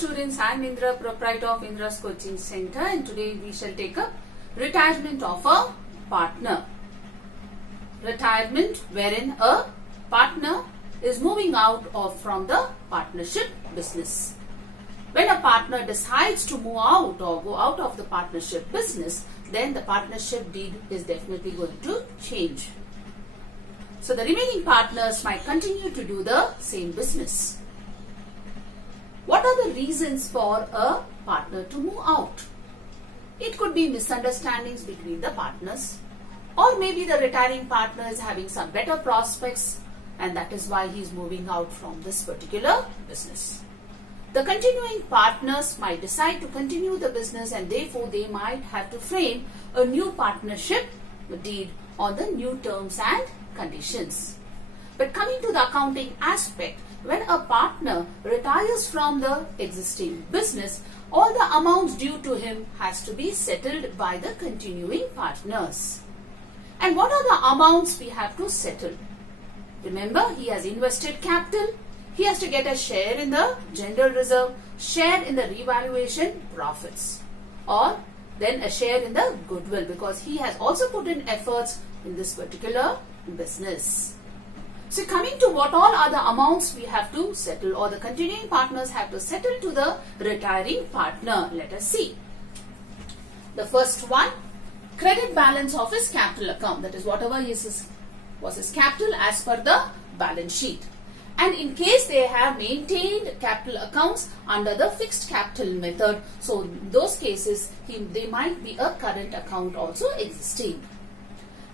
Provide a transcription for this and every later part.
students, I am Indra, proprietor of Indra's Coaching Center, and today we shall take up retirement of a partner. Retirement wherein a partner is moving out from the partnership business. When a partner decides to move out or go out of the partnership business, then the partnership deed is definitely going to change. So the remaining partners might continue to do the same business. What are the reasons for a partner to move out? It could be misunderstandings between the partners, or maybe the retiring partner is having some better prospects and that is why he is moving out from this particular business. The continuing partners might decide to continue the business and therefore they might have to frame a new partnership deed on the new terms and conditions. But coming to the accounting aspect, when a partner retires from the existing business, all the amounts due to him has to be settled by the continuing partners. And what are the amounts we have to settle? Remember, he has invested capital. He has to get a share in the general reserve, share in the revaluation profits, or then a share in the goodwill because he has also put in efforts in this particular business. So coming to what all are the amounts we have to settle or the continuing partners have to settle to the retiring partner. Let us see. The first one, credit balance of his capital account. That is whatever was his capital as per the balance sheet. And in case they have maintained capital accounts under the fixed capital method, so in those cases they might be a current account also existing.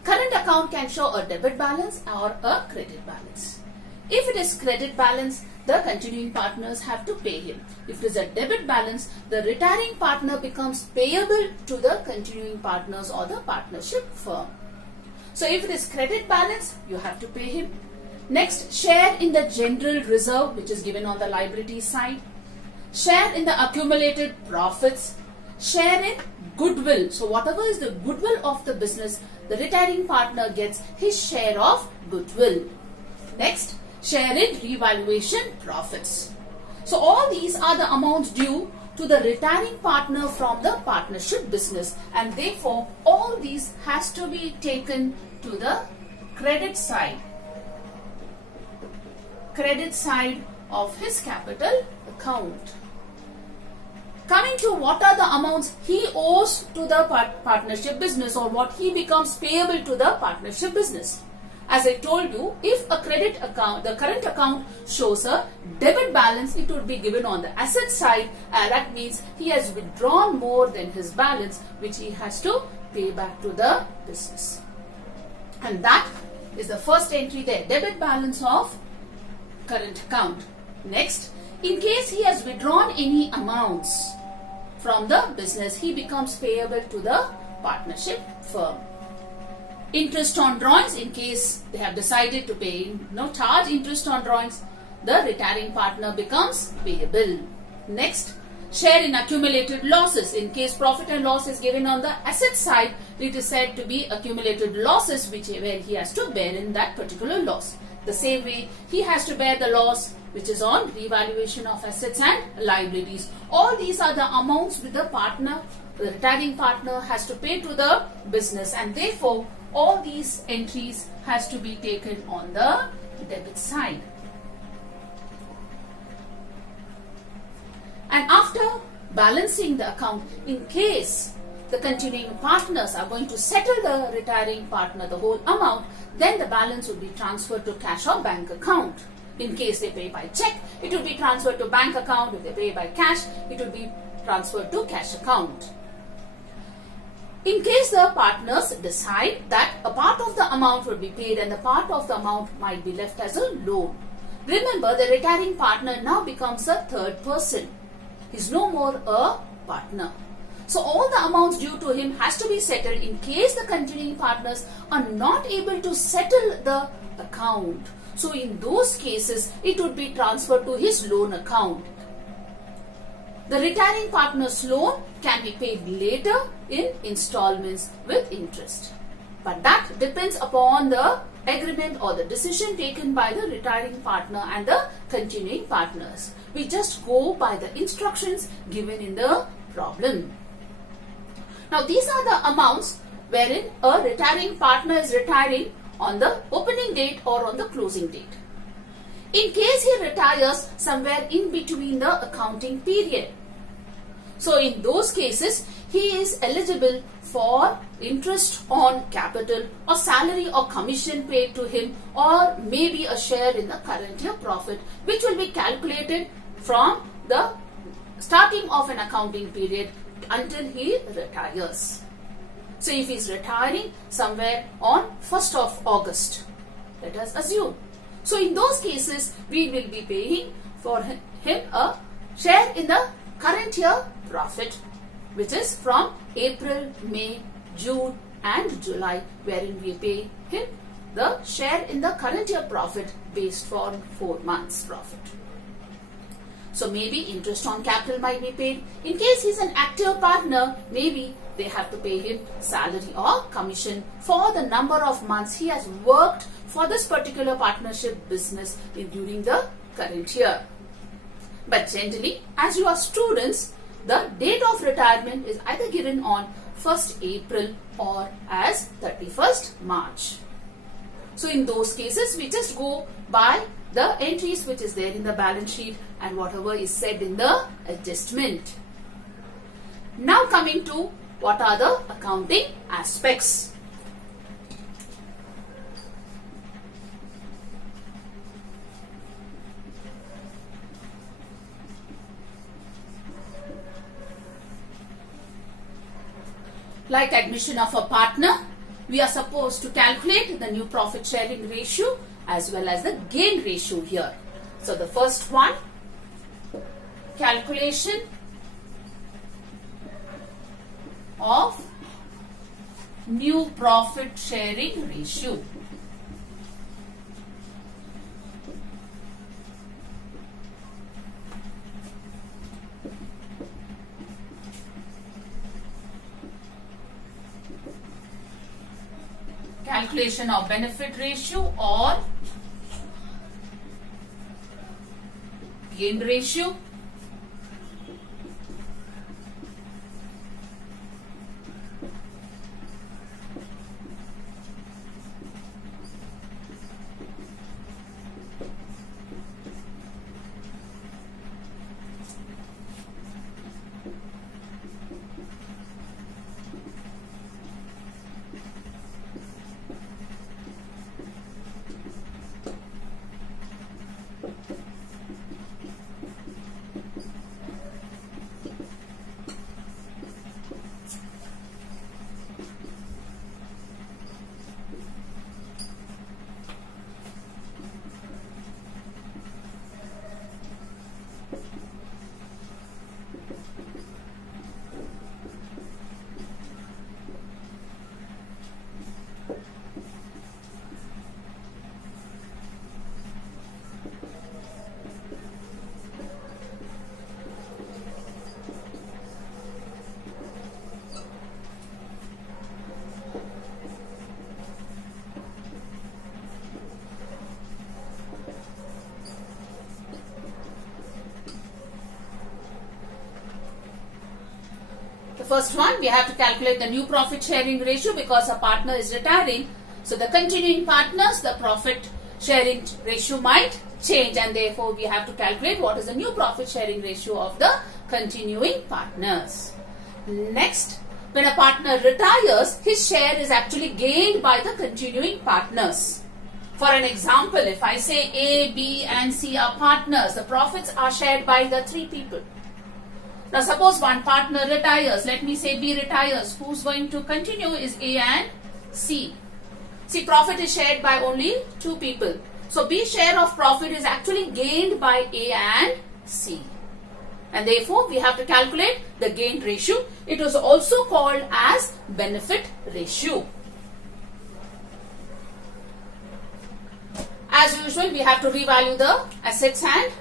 Current account can show a debit balance or a credit balance. If it is credit balance, the continuing partners have to pay him. If it is a debit balance, the retiring partner becomes payable to the continuing partners or the partnership firm. So if it is credit balance, you have to pay him. Next, share in the general reserve, which is given on the liability side. Share in the accumulated profits. Share in goodwill. So whatever is the goodwill of the business, the retiring partner gets his share of goodwill. Next, share in revaluation profits. So all these are the amounts due to the retiring partner from the partnership business, and therefore all these has to be taken to the credit side of his capital account. Coming to what are the amounts he owes to the partnership business or what he becomes payable to the partnership business. As I told you, if a credit account, the current account shows a debit balance, it would be given on the asset side. That means he has withdrawn more than his balance, which he has to pay back to the business. And that is the first entry there, debit balance of current account. Next, in case he has withdrawn any amounts from the business, he becomes payable to the partnership firm. Interest on drawings, in case they have decided to pay charge interest on drawings, the retiring partner becomes payable. Next, share in accumulated losses. In case profit and loss is given on the asset side, it is said to be accumulated losses where he has to bear in that particular loss. The same way, he has to bear the loss which is on revaluation of assets and liabilities. All these are the amounts with the partner, the retiring partner has to pay to the business, and therefore all these entries has to be taken on the debit side. And after balancing the account, in case the continuing partners are going to settle the retiring partner the whole amount, then the balance would be transferred to cash or bank account. In case they pay by check, it will be transferred to bank account. If they pay by cash, it will be transferred to cash account. In case the partners decide that a part of the amount will be paid and the part of the amount might be left as a loan. Remember, the retiring partner now becomes a third person. He is no more a partner. So all the amounts due to him has to be settled in case the continuing partners are not able to settle the account. So in those cases, it would be transferred to his loan account. The retiring partner's loan can be paid later in installments with interest. But that depends upon the agreement or the decision taken by the retiring partner and the continuing partners. We just go by the instructions given in the problem. Now these are the amounts wherein a retiring partner is retiring on the opening date or on the closing date. In case he retires somewhere in between the accounting period, so in those cases he is eligible for interest on capital or salary or commission paid to him, or maybe a share in the current year profit, which will be calculated from the starting of an accounting period until he retires. So if he is retiring somewhere on 1st of August, let us assume. So in those cases, we will be paying for him a share in the current year profit, which is from April, May, June and July, wherein we pay him the share in the current year profit based on 4 months profit. So maybe interest on capital might be paid. In case he is an active partner, maybe they have to pay him salary or commission for the number of months he has worked for this particular partnership business during the current year. But generally, as you are students, the date of retirement is either given on 1st April or as 31st March. So in those cases, we just go by the entries which is there in the balance sheet and whatever is said in the adjustment. Now coming to what are the accounting aspects. Like admission of a partner, we are supposed to calculate the new profit sharing ratio as well as the gain ratio here. So the first one, calculation of new profit sharing ratio. Calculation of benefit ratio or gain ratio. First one, we have to calculate the new profit sharing ratio because a partner is retiring. So the continuing partners, the profit sharing ratio might change, and therefore we have to calculate what is the new profit sharing ratio of the continuing partners. Next, when a partner retires, his share is actually gained by the continuing partners. For an example, if I say A, B and C are partners, the profits are shared by the 3 people. Now suppose one partner retires, let me say B retires, who's going to continue is A and C. See, profit is shared by only 2 people. So B's share of profit is actually gained by A and C. And therefore we have to calculate the gain ratio. It is also called as benefit ratio. As usual, we have to revalue the assets and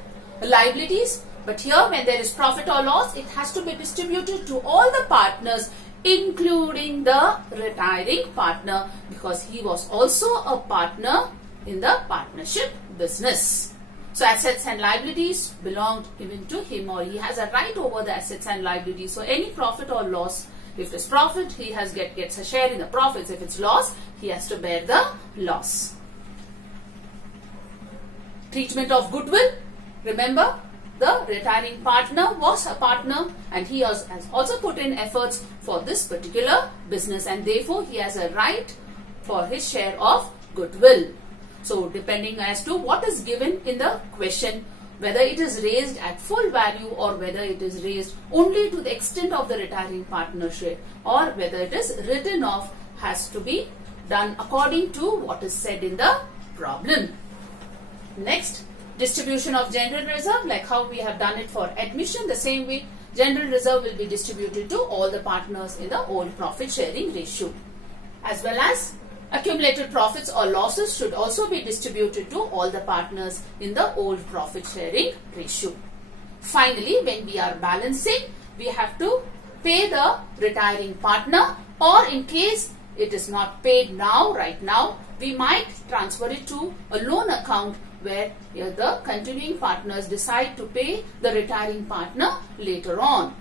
liabilities. But here, when there is profit or loss, it has to be distributed to all the partners including the retiring partner, because he was also a partner in the partnership business. So assets and liabilities belonged even to him, or he has a right over the assets and liabilities. So any profit or loss, if it's profit, he gets a share in the profits. If it's loss, he has to bear the loss. Treatment of goodwill. Remember, the retiring partner was a partner and he has also put in efforts for this particular business, and therefore he has a right for his share of goodwill. So depending as to what is given in the question, whether it is raised at full value or whether it is raised only to the extent of the retiring partner share, or whether it is written off, has to be done according to what is said in the problem. Next, distribution of general reserve. Like how we have done it for admission, the same way general reserve will be distributed to all the partners in the old profit sharing ratio. As well as accumulated profits or losses should also be distributed to all the partners in the old profit sharing ratio. Finally, when we are balancing, we have to pay the retiring partner, or in case it is not paid now, right now, we might transfer it to a loan account where the continuing partners decide to pay the retiring partner later on.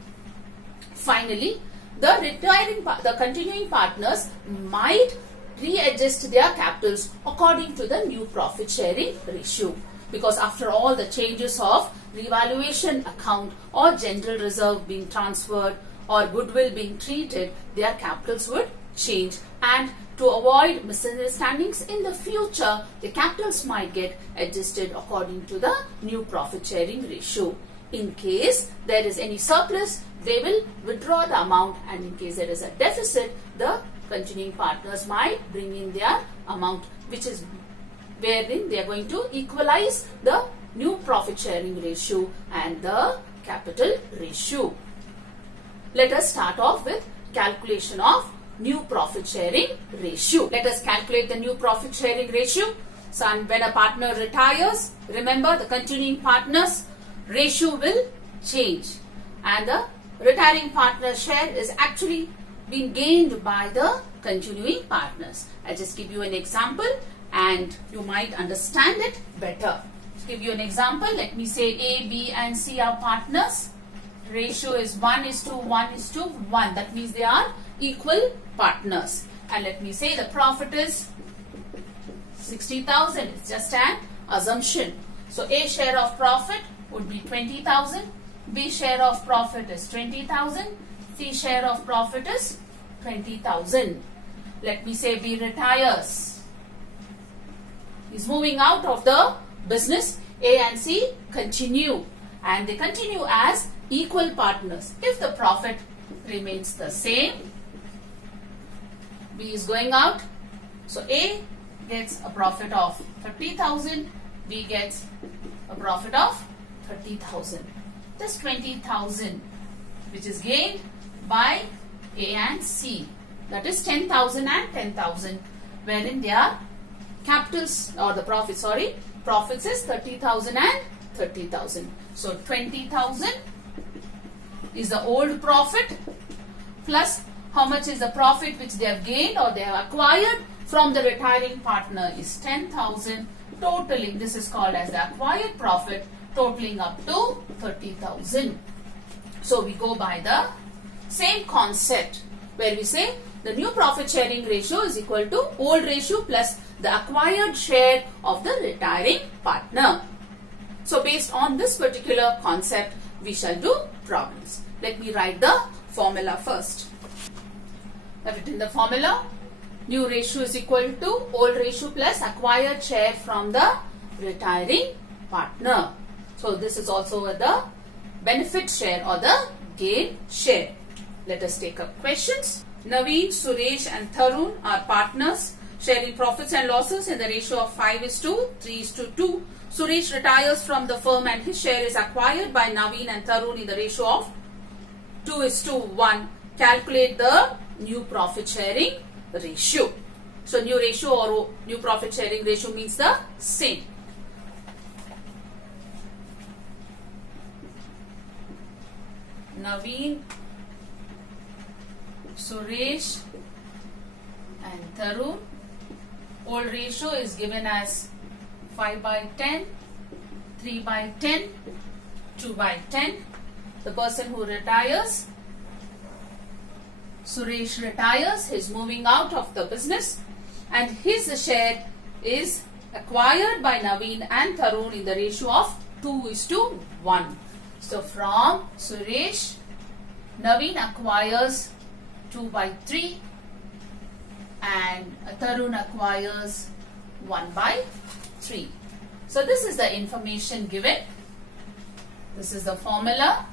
Finally, the continuing partners might readjust their capitals according to the new profit sharing ratio, because after all the changes of revaluation account or general reserve being transferred or goodwill being treated, their capitals would change, and to avoid misunderstandings in the future, the capitals might get adjusted according to the new profit sharing ratio. In case there is any surplus, they will withdraw the amount, and in case there is a deficit, the continuing partners might bring in their amount, which is wherein they are going to equalize the new profit sharing ratio and the capital ratio. Let us start off with calculation of new profit sharing ratio. Let us calculate the new profit sharing ratio. So when a partner retires, remember the continuing partners ratio will change, and the retiring partner share is actually being gained by the continuing partners. I'll just give you an example and you might understand it better. To give you an example, let me say A, B and C are partners. Ratio is 1:1:1. That means they are equal partners. And let me say the profit is 60,000. It's just an assumption. So A share of profit would be 20,000. B share of profit is 20,000. C share of profit is 20,000. Let me say B retires. He's moving out of the business. A and C continue, and they continue as equal partners. If the profit remains the same, B is going out, so A gets a profit of 30,000, B gets a profit of 30,000. That's 20,000, which is gained by A and C. That is 10,000 and 10,000, wherein their capitals or the profit, profits is 30,000 and 30,000. So 20,000 is the old profit, plus how much is the profit which they have gained or they have acquired from the retiring partner is 10,000. Totaling, this is called as the acquired profit, totaling up to 30,000. So we go by the same concept where we say the new profit sharing ratio is equal to old ratio plus the acquired share of the retiring partner. So based on this particular concept, we shall do problems. Let me write the formula first. I've written the formula. New ratio is equal to old ratio plus acquired share from the retiring partner. So this is also the benefit share or the gain share. Let us take up questions. Naveen, Suresh and Tarun are partners sharing profits and losses in the ratio of 5:3:2. Suresh retires from the firm and his share is acquired by Naveen and Tarun in the ratio of 2:1. Calculate the new profit sharing ratio. So new ratio or new profit sharing ratio means the same. Naveen Suresh and Tarun. Old ratio is given as 5/10, 3/10, 2/10. The person who retires, Suresh retires, he is moving out of the business, and his share is acquired by Naveen and Tarun in the ratio of 2:1. So from Suresh, Naveen acquires 2/3 and Tarun acquires 1/3. So this is the information given. This is the formula.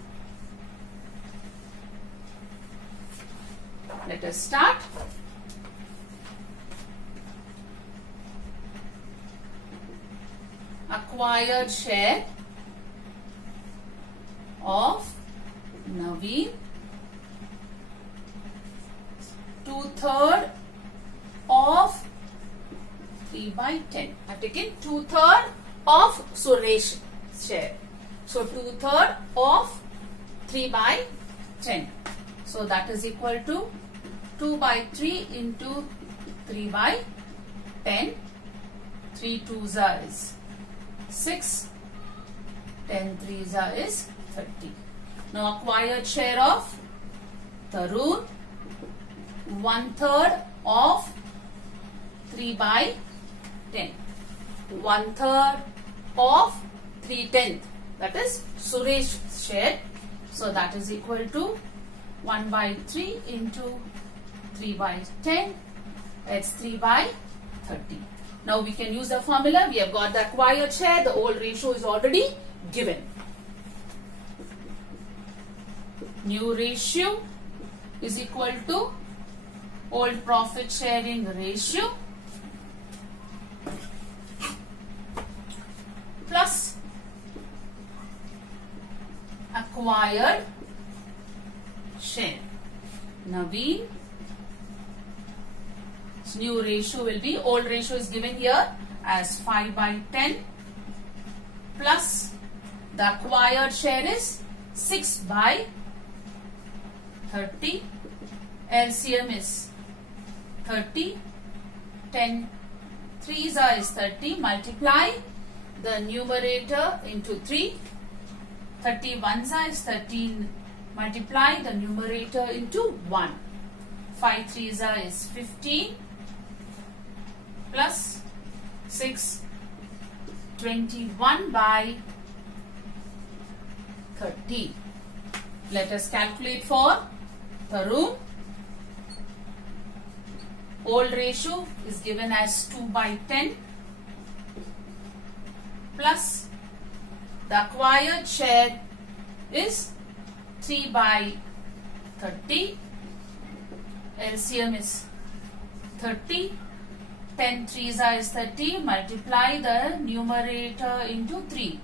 Let us start. Acquired share of Naveen, 2/3 of 3/10. I have taken 2/3 of Suresh share. So 2/3 of 3/10. So that is equal to 2/3 into 3/10. 3 2s is 6. 10 3s is 30. Now acquired share of Tarun, 1/3 of 3/10. 1/3 of 3/10. That is Suresh's share. So that is equal to 1/3 into 3/10. It's 3/30. Now we can use the formula. We have got the acquired share. The old ratio is already given. New ratio is equal to old profit sharing ratio plus acquired share. Naveen. New ratio will be, old ratio is given here as 5/10 plus the acquired share is 6/30. LCM is 30. 10 3s is 30. Multiply the numerator into 3. 31s is 13. Multiply the numerator into 1. 5 3s is 15. Plus 6, 21/30. Let us calculate for Tarun. Old ratio is given as 2/10 plus the acquired share is 3/30. LCM is 30. 10 3s is 30. Multiply the numerator into 3.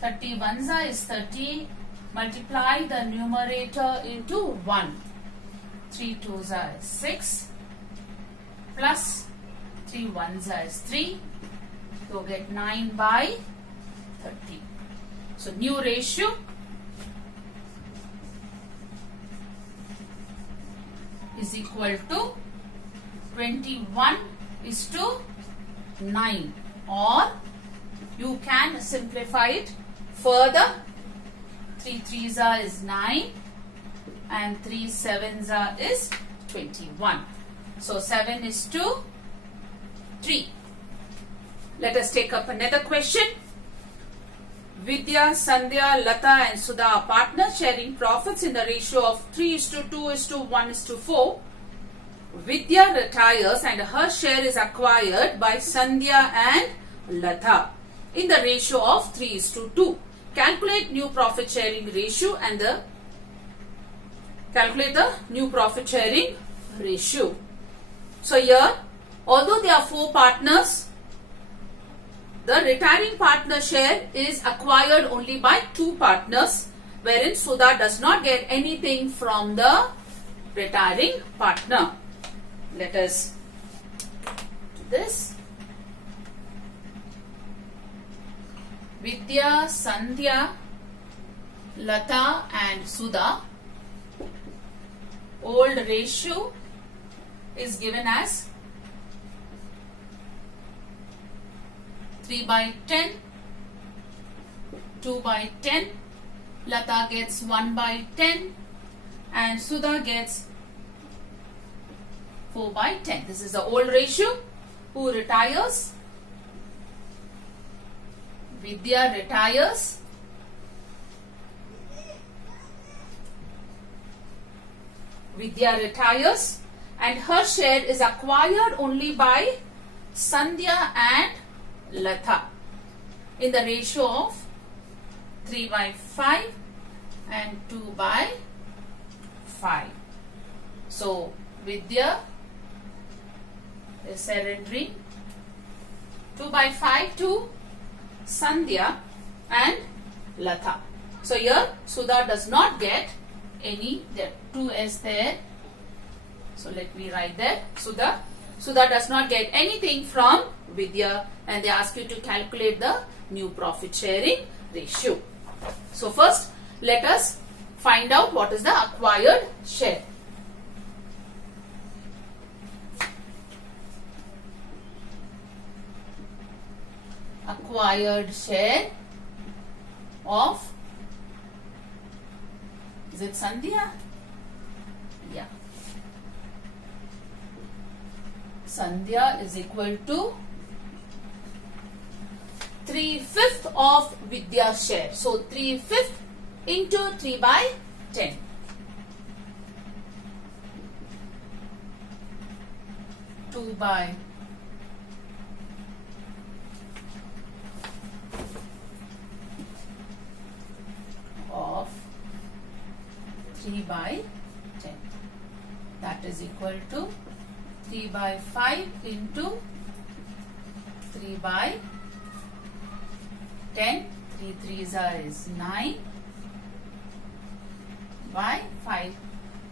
31s is 30. Multiply the numerator into 1. 3 2s is 6. Plus 3 1s is 3. So get 9/30. So new ratio is equal to 21:9, or you can simplify it further. 3 3s is 9 and 3 7s is 21. So 7:3. Let us take up another question. Vidya, Sandhya, Lata and Sudha are partners sharing profits in the ratio of 3:2:1:4. Vidya retires and her share is acquired by Sandhya and Lata in the ratio of 3:2. Calculate new profit sharing ratio and calculate the new profit sharing ratio. So here, although there are 4 partners, the retiring partner share is acquired only by 2 partners, wherein Sudha does not get anything from the retiring partner. Let us do this. Vidya, Sandhya, Lata and Sudha old ratio is given as 3 by 10, 2 by 10, Lata gets 1 by 10 and Sudha gets 4 by 10. This is the old ratio. Who retires? Vidya retires. Vidya retires and her share is acquired only by Sandhya and Lata in the ratio of 3 by 5 and 2 by 5. So Vidya is surrendering 2 by 5 to Sandhya and Lata. So here Sudha does not get any, there 2 is there. So let me write there. Sudha does not get anything from Vidya and they ask you to calculate the new profit sharing ratio. So first let us find out what is the acquired share. Acquired share of, is it Sandhya? Yeah. Sandhya is equal to 3/5 of Vidya's share. So 3/5 into 3 by 10. Two by of 3 by 10. That is equal to 3 by 5 into 3 by 10. 3 3s is 9 by 5.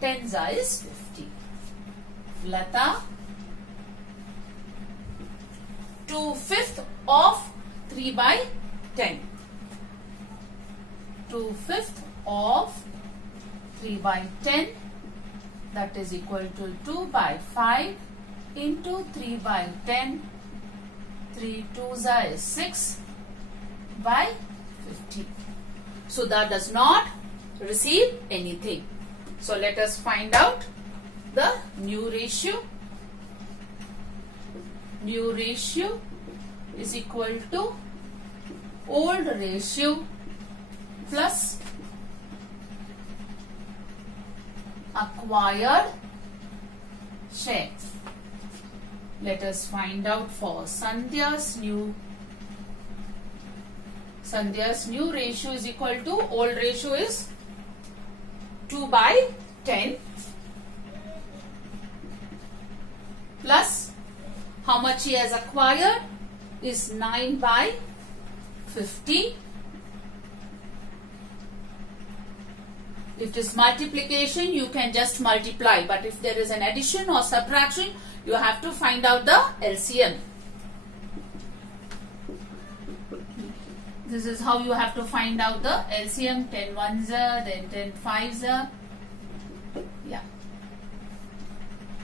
10s is 50. Lata 2/5 of 3 by 10. 2/5 of 3 by 10, that is equal to 2 by 5 into 3 by 10. 3 2s is 6 by 50. So that does not receive anything. So let us find out the new ratio. New ratio is equal to old ratio plus acquired share. Let us find out for Sandhya's new ratio is equal to, old ratio is 2 by 10 plus how much he has acquired is 9 by 50. If it is multiplication, you can just multiply, but if there is an addition or subtraction, you have to find out the LCM. This is how you have to find out the LCM. 10 1s are, then 10 5s are. Yeah.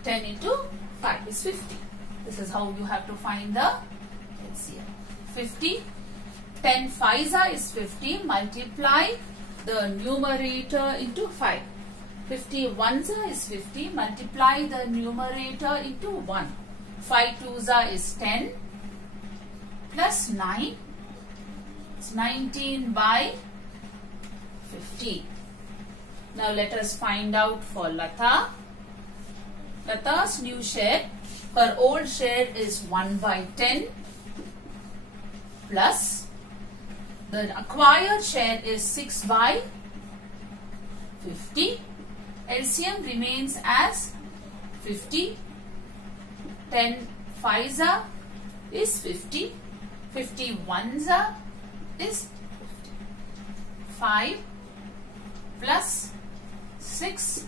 10 into 5 is 50. This is how you have to find the LCM. 50. 10 5s are is 50. Multiply the numerator into 5. 50 1s are is 50. Multiply the numerator into 1. 5 2s are is 10 plus 9. It's 19 by 50. Now let us find out for Lata. Lata's new share, her old share is 1 by 10 plus the acquired share is 6 by 50. LCM remains as 50. 10 5s is 50. 50 1s is 50. 5 plus 6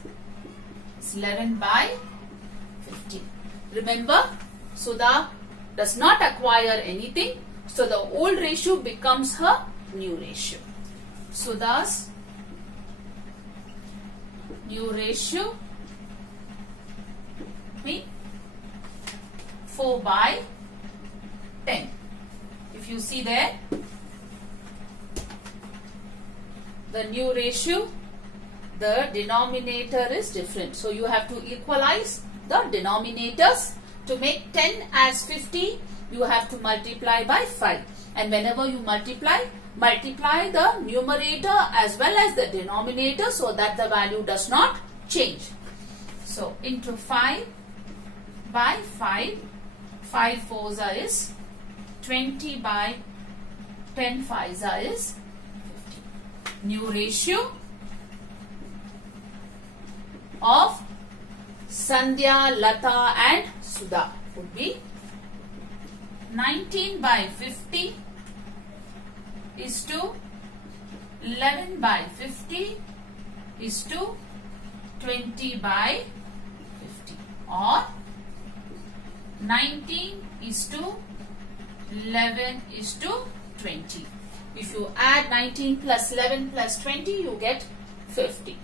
is 11 by 50. Remember, Sudha does not acquire anything, so the old ratio becomes her new ratio. Sudha's new ratio be 4 by 10. If you see there, the new ratio, the denominator is different. So you have to equalize the denominators. To make 10 as 50, you have to multiply by 5. And whenever you multiply the numerator as well as the denominator so that the value does not change. So into 5 by 5, 5 fours is 20 by 10 fives is 50. New ratio of Sandhya, Lata and Sudha would be 19 by 50 is to 11 by 50 is to 20 by 50, or 19 is to 11 is to 20. If you add 19 plus 11 plus 20, you get 50.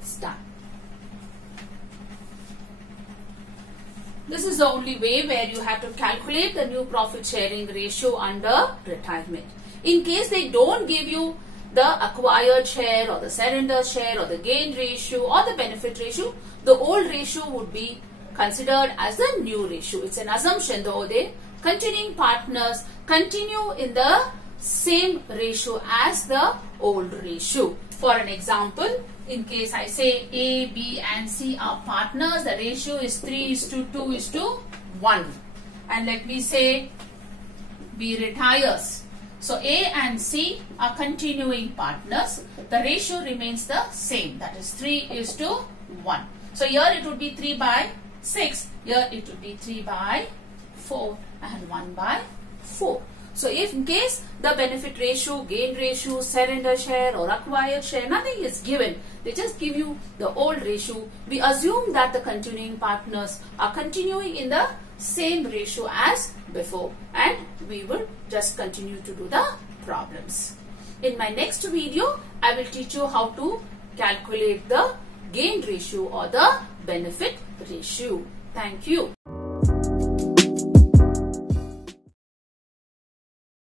It's done. This is the only way where you have to calculate the new profit sharing ratio under retirement. In case they don't give you the acquired share or the surrender share or the gain ratio or the benefit ratio, the old ratio would be considered as the new ratio. It's an assumption though the continuing partners continue in the same ratio as the old ratio. For an example, in case I say A, B and C are partners, the ratio is 3:2:1. And let me say B retires. So A and C are continuing partners. The ratio remains the same, that is 3:1. So here it would be 3 by 6, here it would be 3 by 4 and 1 by 4. So if in case the benefit ratio, gain ratio, surrender share or acquired share, nothing is given, they just give you the old ratio, we assume that the continuing partners are continuing in the same ratio as before, and we will just continue to do the problems. In my next video, I will teach you how to calculate the gain ratio or the benefit ratio. Thank you.